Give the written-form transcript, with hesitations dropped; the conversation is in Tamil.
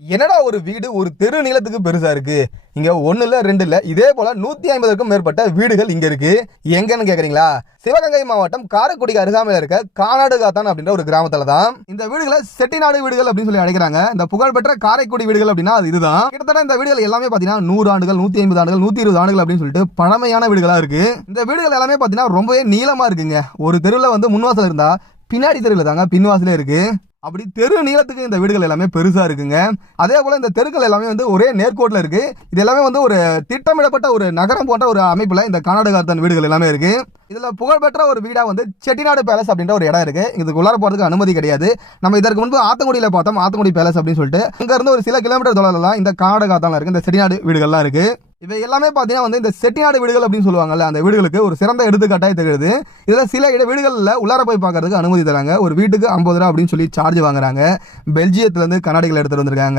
என்னடா ஒரு வீடு ஒரு தெரு நீளத்துக்கு பெருசா இருக்கு. இங்க ஒண்ணு இல்ல ரெண்டு இல்ல, இதே போல 150க்கும் மேற்பட்ட வீடுகள் இங்க இருக்கு. எங்கன்னு கேக்குறீங்களா? சிவகங்கை மாவட்டம் காரைக்குடிக்கு அருகாமையில இருக்க கானாடுகாத்தான் அப்படின்ற ஒரு கிராமத்துல தான் இந்த வீடுகளை செட்டிநாடு வீடுகள் அப்படின்னு சொல்லி அழைக்கிறாங்க. இந்த புகழ்பெற்ற காரைக்குடி வீடுகள் அப்படின்னா அது இதுதான். கிட்டத்தட்ட இந்த வீடுகள் எல்லாமே பாத்தீங்கன்னா 100 ஆண்டுகள், 150 ஆண்டுகள், 120 ஆண்டுகள் அப்படின்னு சொல்லிட்டு பழமையான வீடுகளா இருக்கு. இந்த வீடுகள் எல்லாமே பாத்தீங்கன்னா ரொம்பவே நீளமா இருக்குங்க. ஒரு தெருவில் வந்து முன்வாசல் இருந்தா பின்னாடி தெருவில் தாங்க பின்வாசலே இருக்கு. அப்படி தெரு நீளத்துக்கு இந்த வீடுகள் எல்லாமே பெருசா இருக்குங்க. அதே போல இந்த தெருக்கள் எல்லாமே வந்து ஒரே நேர்கோட்டில் இருக்கு. இது எல்லாமே வந்து ஒரு திட்டமிடப்பட்ட ஒரு நகரம் போன்ற ஒரு அமைப்புல இந்த கானாடுகாத்தான் வீடுகள் எல்லாமே இருக்கு. இதுல புகழ்பெற்ற ஒரு வீடா வந்து செட்டிநாடு பேலஸ் அப்படின்ற ஒரு இடம் இருக்கு. இதுக்கு உள்ளார போறதுக்கு அனுமதி கிடையாது. நம்ம இதற்கு முன்பு ஆத்தங்குடியில பார்த்தோம், ஆத்தங்குடி பேலஸ் அப்படின்னு சொல்லிட்டு. அங்க இருந்து ஒரு சில கிலோமீட்டர் தொலைவில் தான் இந்த கானாடுகாத்தான் இருக்கு, இந்த செட்டிநாடு வீடுகள்லாம் இருக்கு. இவை எல்லாமே பார்த்தீங்கன்னா வந்து இந்த செட்டிநாடு வீடுகள் அப்படின்னு சொல்லுவாங்கல்ல, அந்த வீடுகளுக்கு ஒரு சிறந்த எடுத்துக்காட்டாக திகழுது. இதில் சில வீடுகளில் உள்ளார போய் பார்க்கறதுக்கு அனுமதி தராங்க. ஒரு வீட்டுக்கு 50 ரூபா அப்படின்னு சொல்லி சார்ஜ் வாங்குறாங்க. பெல்ஜியத்துலேருந்து கண்ணாடிகள் எடுத்துட்டு வந்திருக்காங்க.